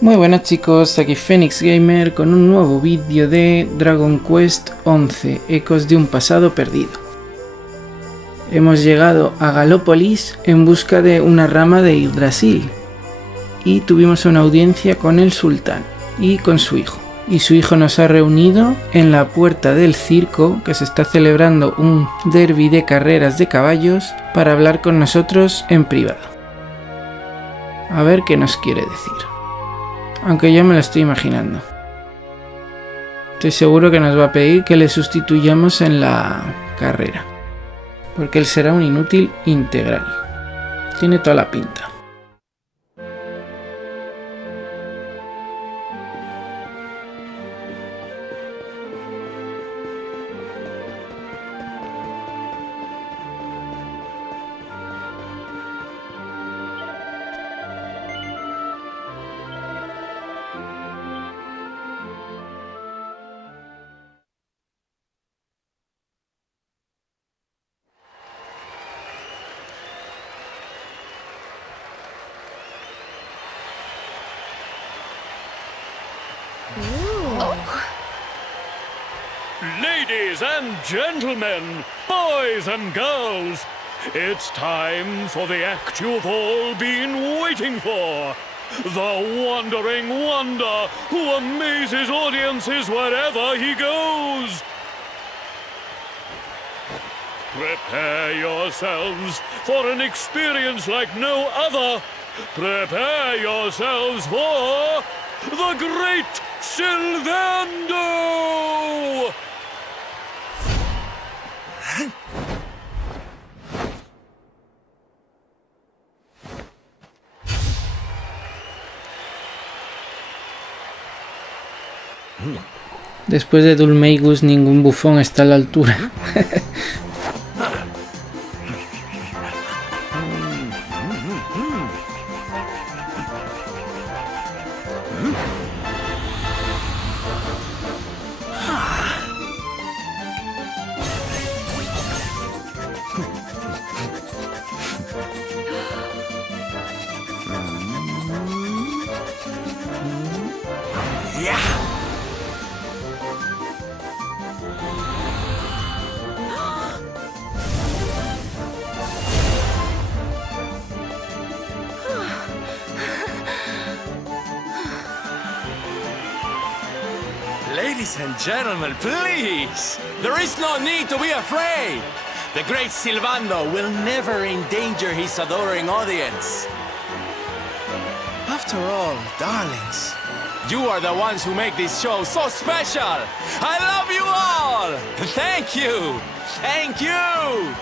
Muy buenas chicos, aquí Phoenix Gamer con un nuevo vídeo de Dragon Quest 11, Ecos de un pasado perdido. Hemos llegado a Galópolis en busca de una rama de Yggdrasil y tuvimos una audiencia con el sultán y con su hijo. Y su hijo nos ha reunido en la puerta del circo, que se está celebrando un derbi de carreras de caballos, para hablar con nosotros en privado. A ver qué nos quiere decir. Aunque ya me lo estoy imaginando. Estoy seguro que nos va a pedir que le sustituyamos en la carrera, porque él será un inútil integral. Tiene toda la pinta. Ladies and gentlemen, boys and girls, it's time for the act you've all been waiting for. The wandering wonder who amazes audiences wherever he goes. Prepare yourselves for an experience like no other. Prepare yourselves for the Great Servando! Después de Dulmeigus, ningún bufón está a la altura. Ladies and gentlemen, please! There is no need to be afraid! The great Servando will never endanger his adoring audience. After all, darlings, you are the ones who make this show so special! I love you all! Thank you! Thank you!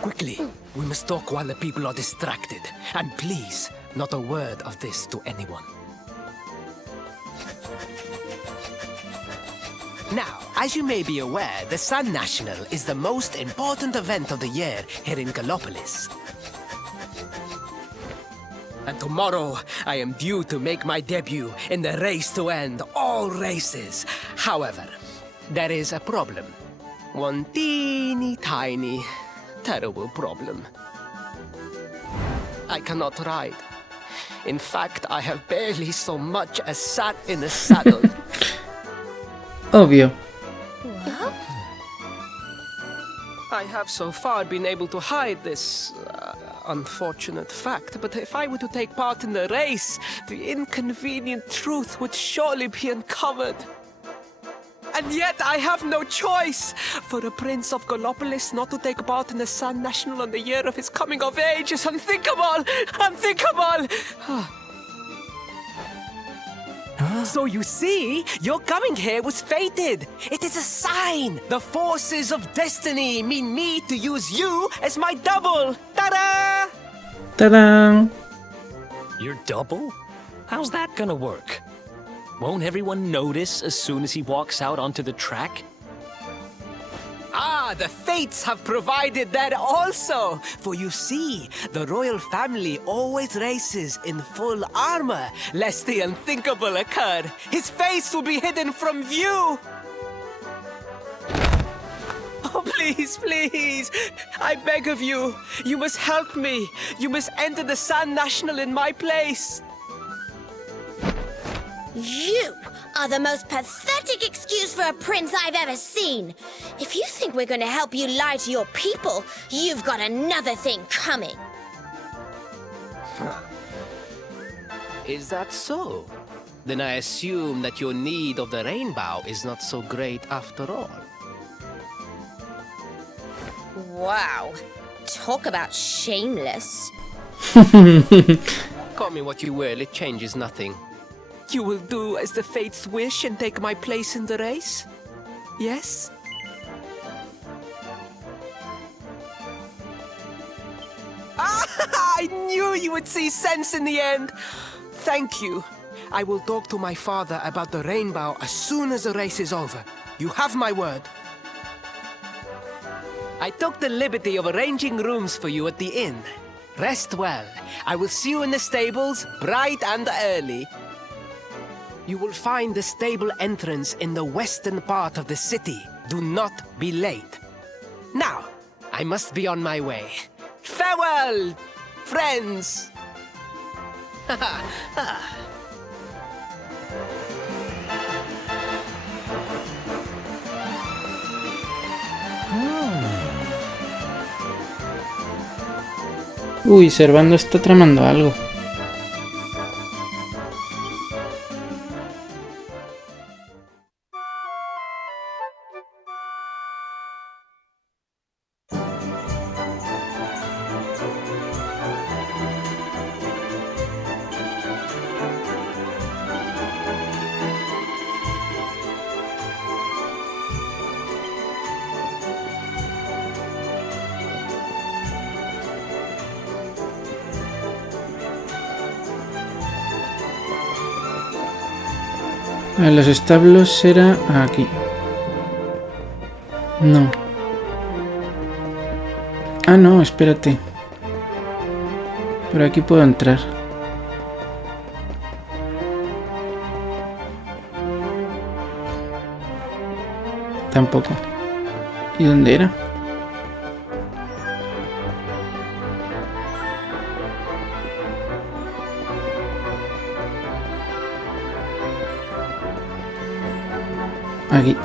Quickly, we must talk while the people are distracted. And please, not a word of this to anyone. Now, as you may be aware, the Sun National is the most important event of the year here in Galópolis. And tomorrow, I am due to make my debut in the race to end all races. However, there is a problem. One teeny tiny terrible problem. I cannot ride. In fact, I have barely so much as sat in a saddle. Obvio. I have so far been able to hide this unfortunate fact, but if I were to take part in the race, the inconvenient truth would surely be uncovered. And yet I have no choice. For a prince of Galópolis not to take part in the Sun National on the year of his coming of age is unthinkable! Unthinkable! So you see, your coming here was fated. It is a sign. The forces of destiny mean me to use you as my double. Ta-da! ¡Tarán! Your double? How's that gonna work? Won't everyone notice as soon as he walks out onto the track? Ah, The fates have provided that also. For you see, the royal family always races in full armor, lest the unthinkable occur. His face will be hidden from view. Oh, please, please. I beg of you. You must help me. You must enter the Sun National in my place. You are the most pathetic excuse for a prince I've ever seen. If you think we're going to help you lie to your people, you've got another thing coming. Is that so? Then I assume that your need of the rainbow is not so great after all. Wow. Talk about shameless. Call me what you will, it changes nothing. You will do as the fates wish and take my place in the race? Yes? I knew you would see sense in the end. Thank you. I will talk to my father about the rainbow as soon as the race is over. You have my word. I took the liberty of arranging rooms for you at the inn. Rest well. I will see you in the stables, bright and early. You will find the stable entrance in the western part of the city. Do not be late. Now, I must be on my way. Farewell, friends! Uy, Servando está tramando algo. En los establos será aquí. No. Ah, no, espérate. Por aquí puedo entrar. Tampoco. ¿Y dónde era? Aquí.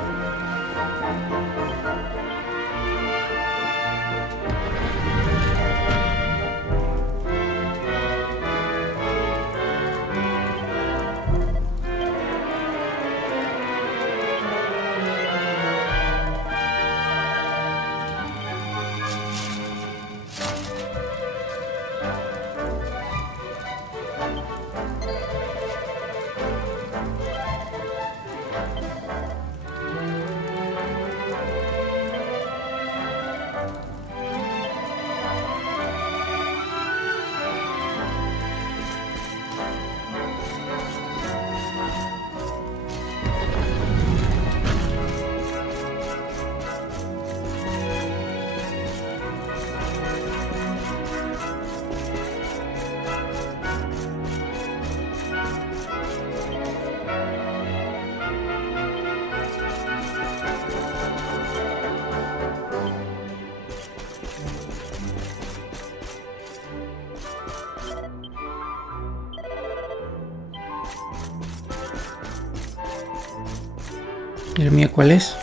¿Y el mío cuál es?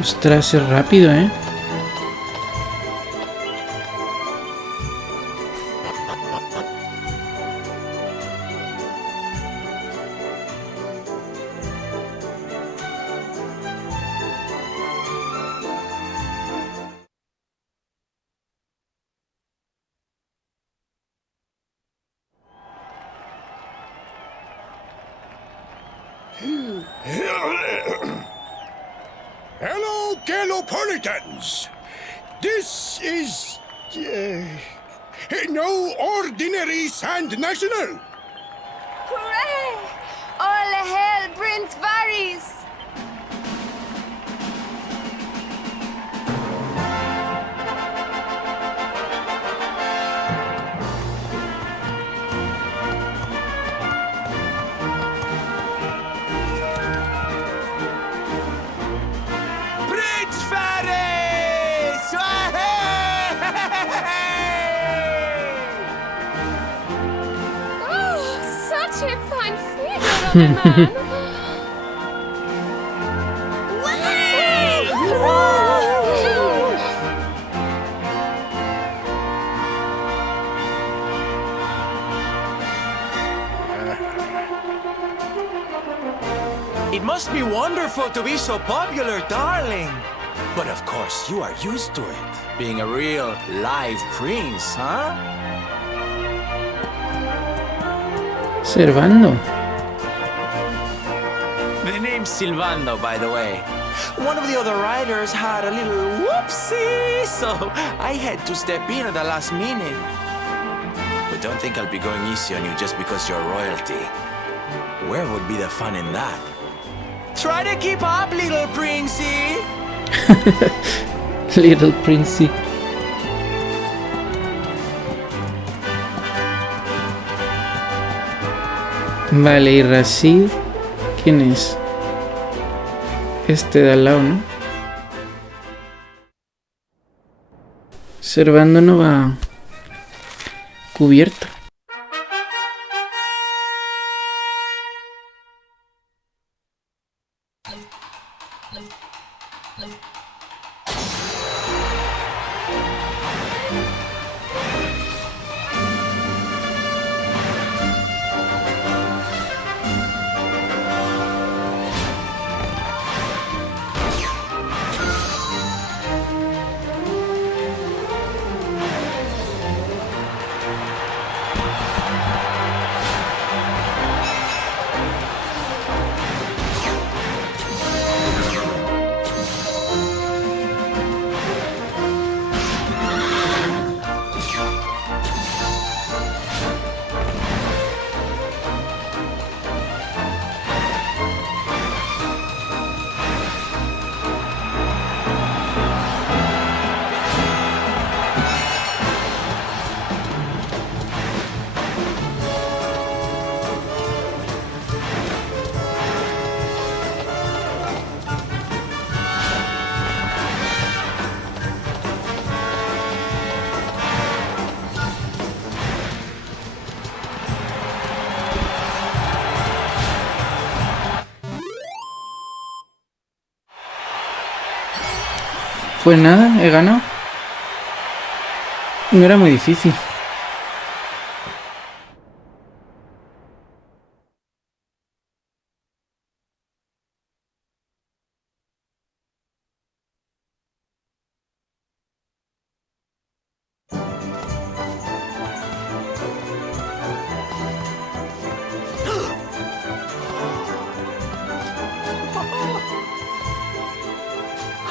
Ostras, es rápido, ¿eh? Hello, Galópolitans! This is... No ordinary Sand National! Hooray! All hail Prince Faris! Prince Faris! Oh, such a fine figure of a man! It must be wonderful to be so popular, darling. But of course, you are used to it. Being a real, live prince, huh? Servando. The name's Silvando, by the way. One of the other riders had a little whoopsie, so I had to step in at the last minute. But don't think I'll be going easy on you just because you're royalty. Where would be the fun in that? Try to keep up, little princey! Little Princey. Vale, y Rashid, ¿quién es? Este de al lado, ¿no? Servando no va cubierto. Pues nada, he ganado. No era muy difícil.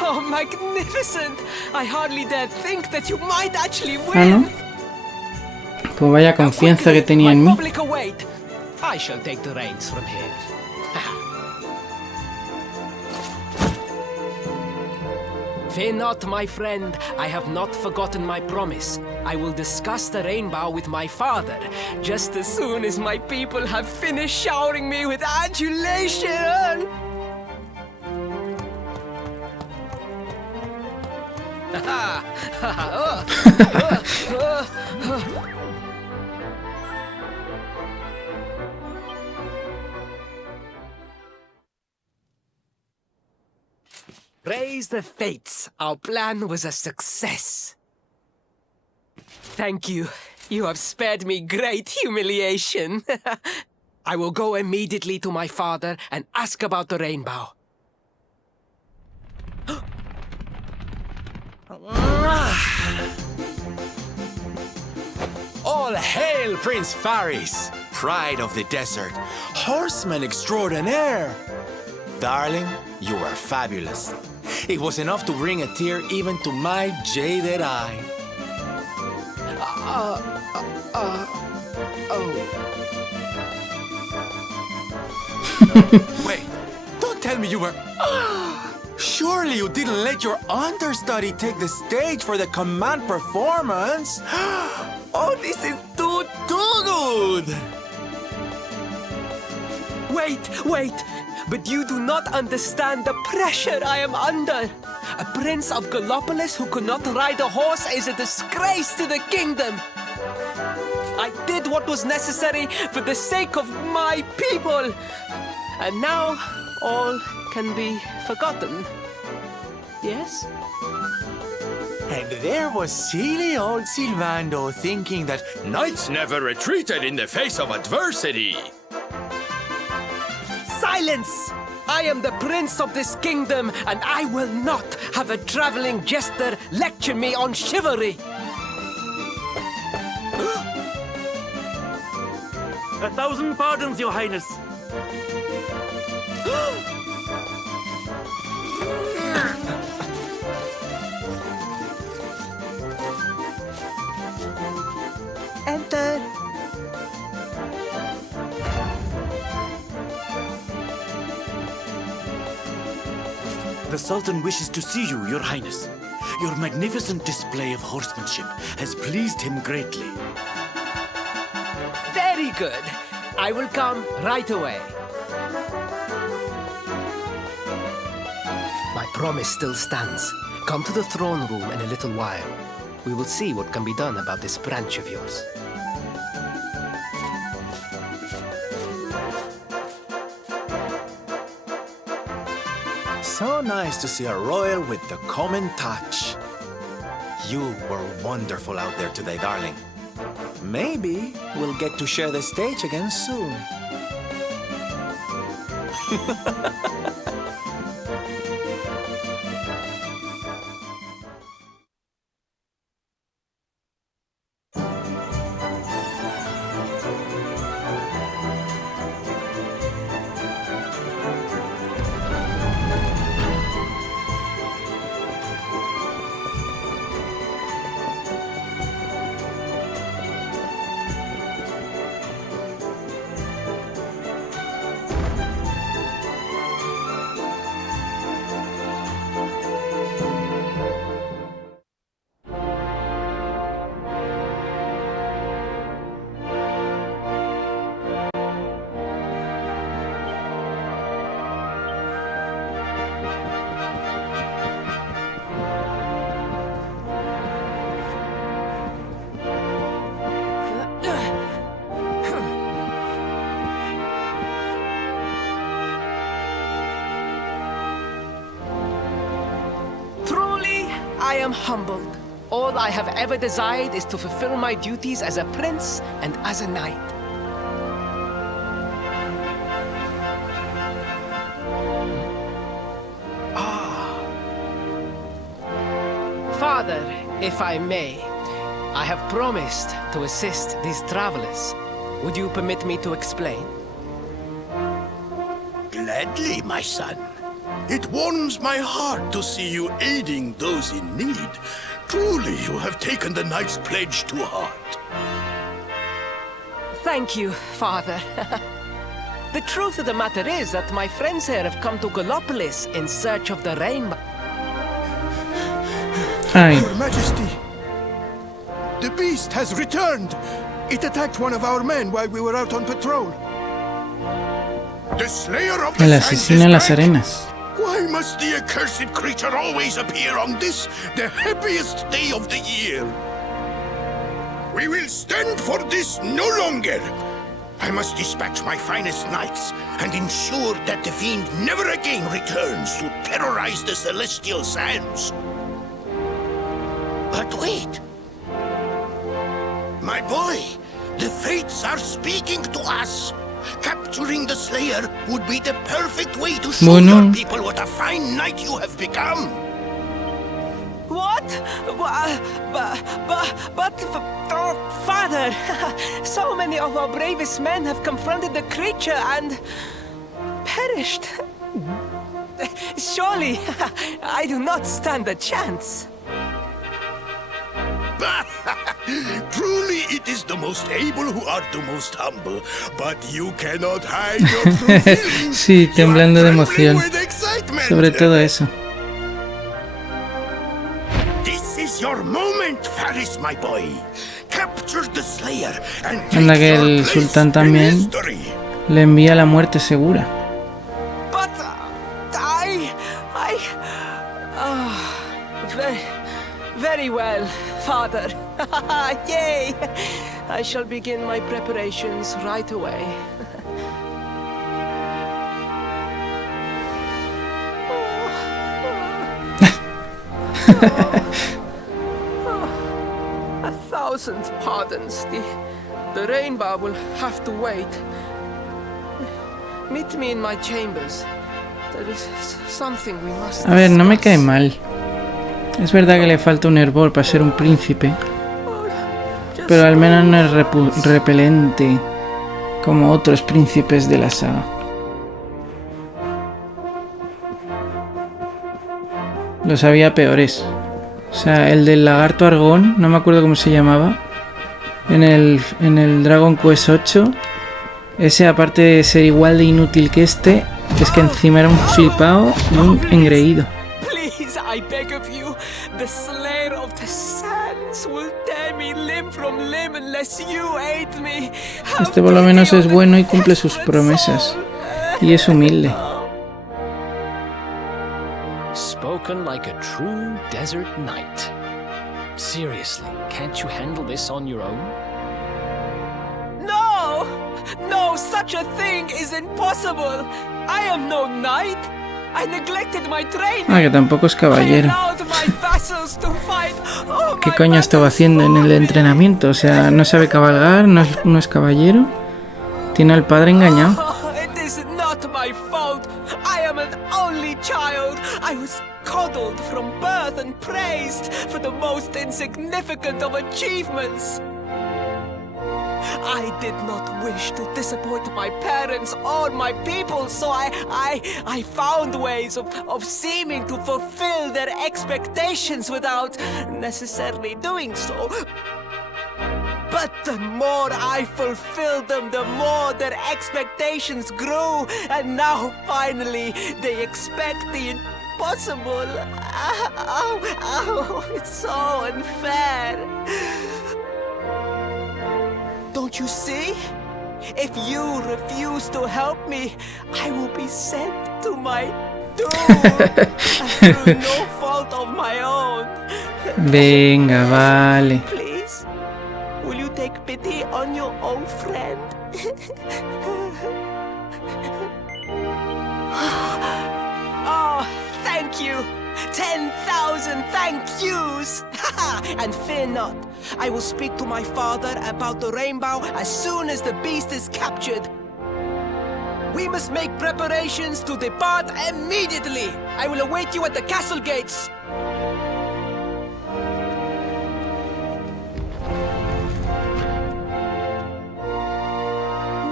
Oh, magnificent! I hardly dared think that you might actually Ah, ¿no? win. Pues vaya confianza que tenía en My mí. public await. I shall take the reins from here. Fear not, my friend. I have not forgotten my promise. I will discuss the rainbow with my father, just as soon as my people have finished showering me with adulation. Praise the fates. Our plan was a success. Thank you. You have spared me great humiliation. I will go immediately to my father and ask about the rainbow. All hail Prince Faris, pride of the desert, horseman extraordinaire. Darling, you are fabulous. It was enough to bring a tear even to my jaded eye. Wait, don't tell me you were... Surely you didn't let your understudy take the stage for the command performance? Oh, this is too good! Wait! But you do not understand the pressure I am under. A prince of Galópolis who could not ride a horse is a disgrace to the kingdom. I did what was necessary for the sake of my people. And now all can be forgotten. Yes? And there was silly old Servando thinking that Knights never retreated in the face of adversity. Silence! I am the prince of this kingdom, and I will not have a traveling jester lecture me on chivalry. 1,000 pardons, Your Highness. Enter. The Sultan wishes to see you, Your Highness. Your magnificent display of horsemanship has pleased him greatly. Very good. I will come right away. My promise still stands. Come to the throne room in a little while. We will see what can be done about this branch of yours. so nice to see a royal with the common touch. You were wonderful out there today, darling. Maybe we'll get to share the stage again soon. I am humbled. All I have ever desired is to fulfill my duties as a prince and as a knight. Father, if I may, I have promised to assist these travelers. Would you permit me to explain? Gladly, my son. It warms my heart to see you aiding those in need. Truly, you have taken the knight's pledge to heart. Thank you, Father. The truth of the matter is that my friends here have come to Galópolis in search of the rainbow. Your Majesty, the beast has returned. It attacked one of our men while we were out on patrol. The slayer of the El sands asesino is en las back. arenas. Why must the accursed creature always appear on this, the happiest day of the year? We will stand for this no longer. I must dispatch my finest knights and ensure that the fiend never again returns to terrorize the celestial sands. But wait. My boy, the fates are speaking to us. Capturing the Slayer would be the perfect way to show your people what a fine knight you have become. What? But, oh, Father, so many of our bravest men have confronted the creature and perished. Surely, I do not stand a chance. Truly, it is the most able who are the most humble, but you cannot hide your true feelings. Sí, temblando de emoción. Sobre todo eso. This is your moment, Faris, my boy. Capture the Slayer and Anda take que your el place sultán in también history. le envía la muerte segura. But very well, father. Yay! I shall begin my preparations right away. A thousand pardons. The rainbow will have to wait. Meet me in my chambers. There is something we must A ver, no me cae discuss. mal. Es verdad que le falta un hervor para ser un príncipe, pero al menos no es repelente como otros príncipes de la saga. Los había peores. O sea, el del lagarto argón, no me acuerdo cómo se llamaba, en el Dragon Quest 8, ese aparte de ser igual de inútil que este, es que encima era un flipado y un engreído. Please, I beg of you, the Slayer of the Sands will tear me limb from limb unless you aid me. Este por lo menos es bueno y cumple sus promesas. Y es humilde. Spoken like a true desert knight. Seriously, can't you handle this on your own? No! No, such a thing is impossible. I am no knight. I neglected my training. Ah, que tampoco es caballero. I allowed my vassals to fight. Oh, ¿Qué my coño estaba battles haciendo en el fallen. entrenamiento? O sea, no sabe cabalgar, no es caballero. Tiene al padre engañado. Oh, it is not my fault. I am an only child. I was coddled from birth and praised for the most insignificant of achievements. I did not wish to disappoint my parents or my people, so I found ways of seeming to fulfill their expectations without necessarily doing so. But the more I fulfilled them, the more their expectations grew, and now finally they expect the impossible. Oh, it's so unfair. Don't you see? If you refuse to help me, I will be sent to my doom, and through no fault of my own. Venga, vale. Please, will you take pity on your own friend? Oh, thank you. 10,000 thank yous! And fear not, I will speak to my father about the rainbow as soon as the beast is captured. We must make preparations to depart immediately. I will await you at the castle gates.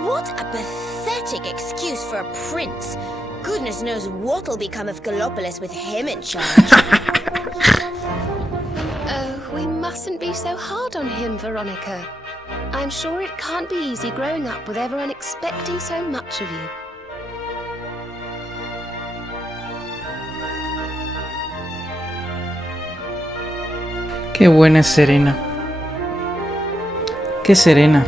What a pathetic excuse for a prince. Goodness knows what'll become of Galópolis with him in charge. Oh, we mustn't be so hard on him, Veronica. I'm sure it can't be easy growing up with everyone expecting so much of you. Qué buena es Serena. Qué serena.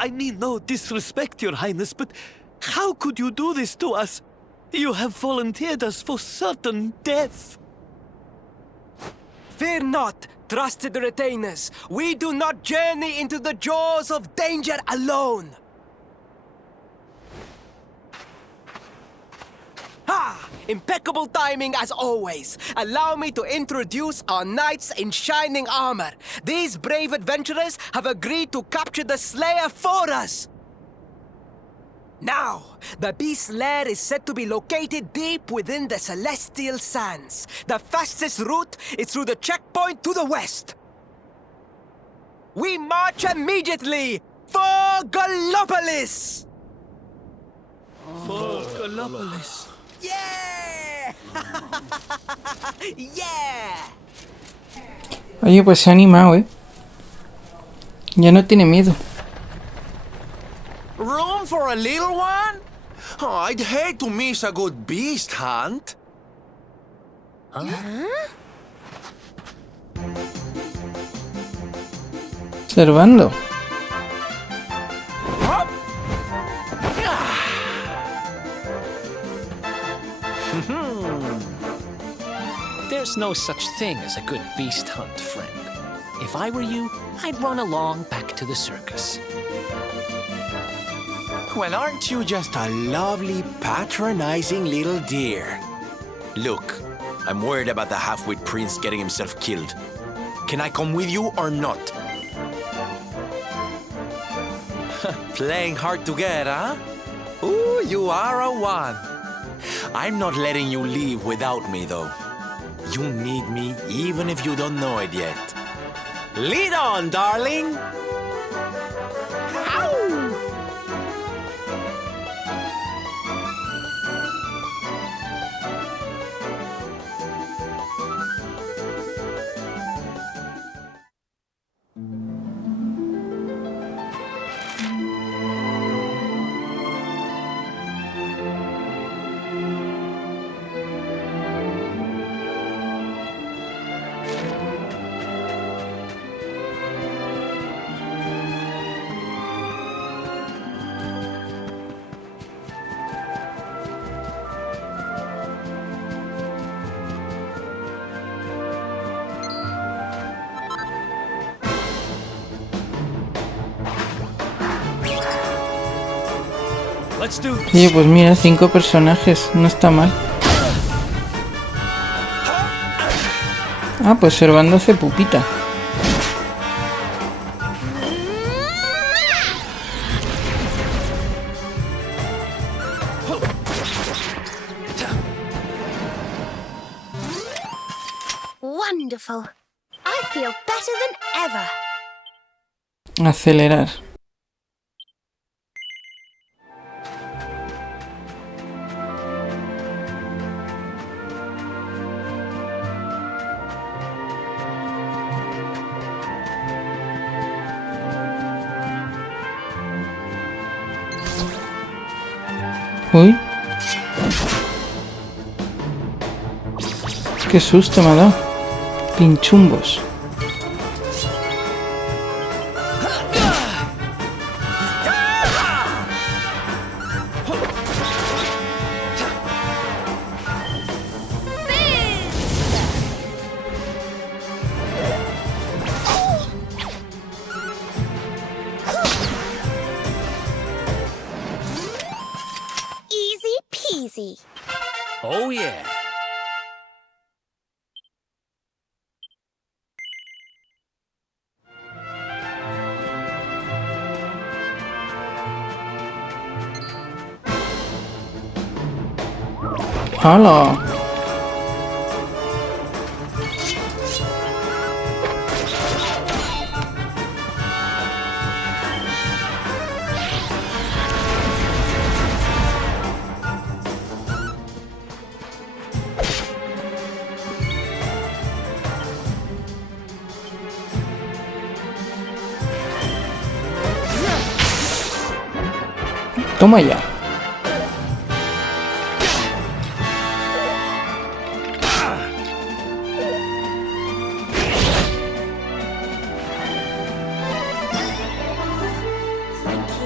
I mean no disrespect, Your Highness, but how could you do this to us? You have volunteered us for certain death. Fear not, trusted retainers. We do not journey into the jaws of danger alone. Ha! Impeccable timing as always. Allow me to introduce our knights in shining armor. These brave adventurers have agreed to capture the Slayer for us. Now, the beast's lair is said to be located deep within the Celestial Sands. The fastest route is through the checkpoint to the west. We march immediately for Galópolis! For Galópolis. Yeah! Yeah! Oye, pues se ha animado, ¿eh? Ya no tiene miedo. Room for a little one? Oh, I'd hate to miss a good beast hunt. Servando. There's no such thing as a good beast hunt, friend. If I were you, I'd run along back to the circus. Well, aren't you just a lovely, patronizing little dear? Look, I'm worried about the half-wit prince getting himself killed. Can I come with you or not? Playing hard to get, huh? Ooh, you are a one. I'm not letting you leave without me, though. You need me even if you don't know it yet. Lead on, darling! Oye, pues mira, 5 personajes, no está mal. Ah, pues Servando hace pupita. Wonderful. I feel better than ever. Acelerar. Uy. Qué susto me ha dado. Pinchumbos. Oh, yeah. ¡Hala! Toma ya. Thank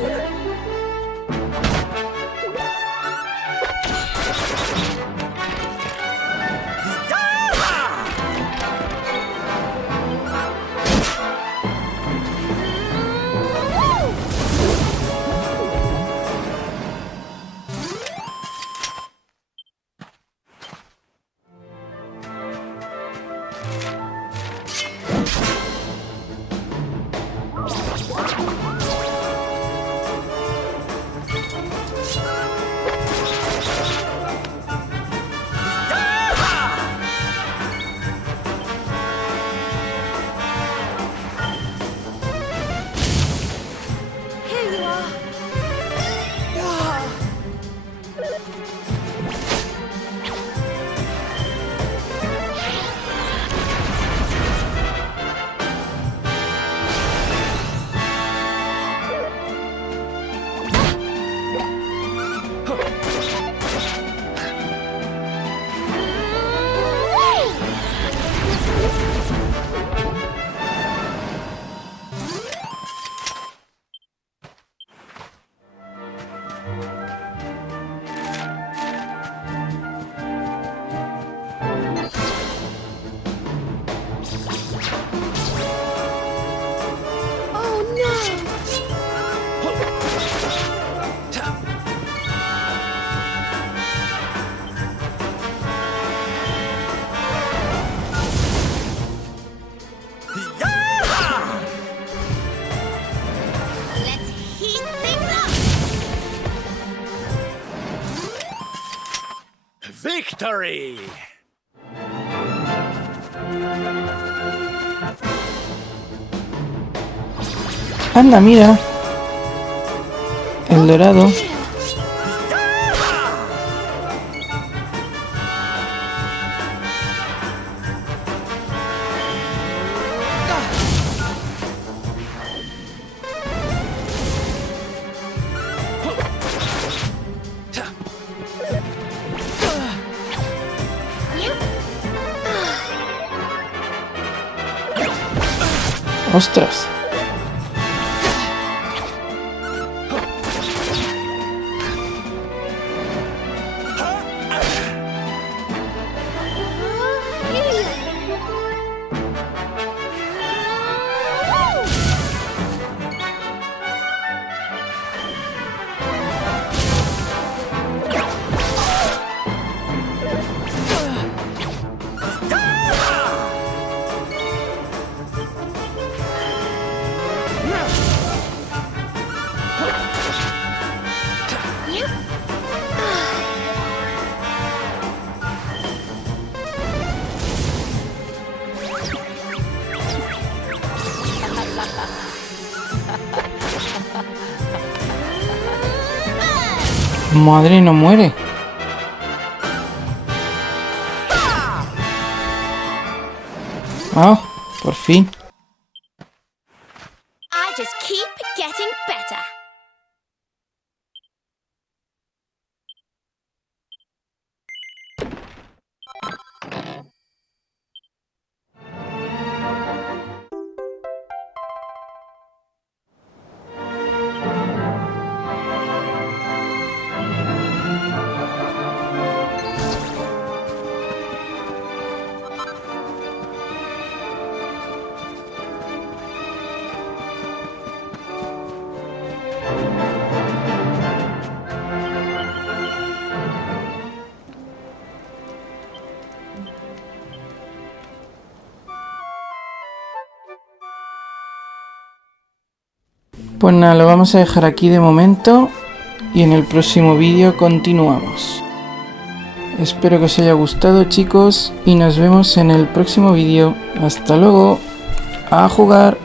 victory! Anda, mira. El dorado. ¡Ostras! Madre, no muere. Ah, por fin. I just keep getting better. Pues nada, lo vamos a dejar aquí de momento y en el próximo vídeo continuamos. Espero que os haya gustado, chicos, y nos vemos en el próximo vídeo. Hasta luego, a jugar.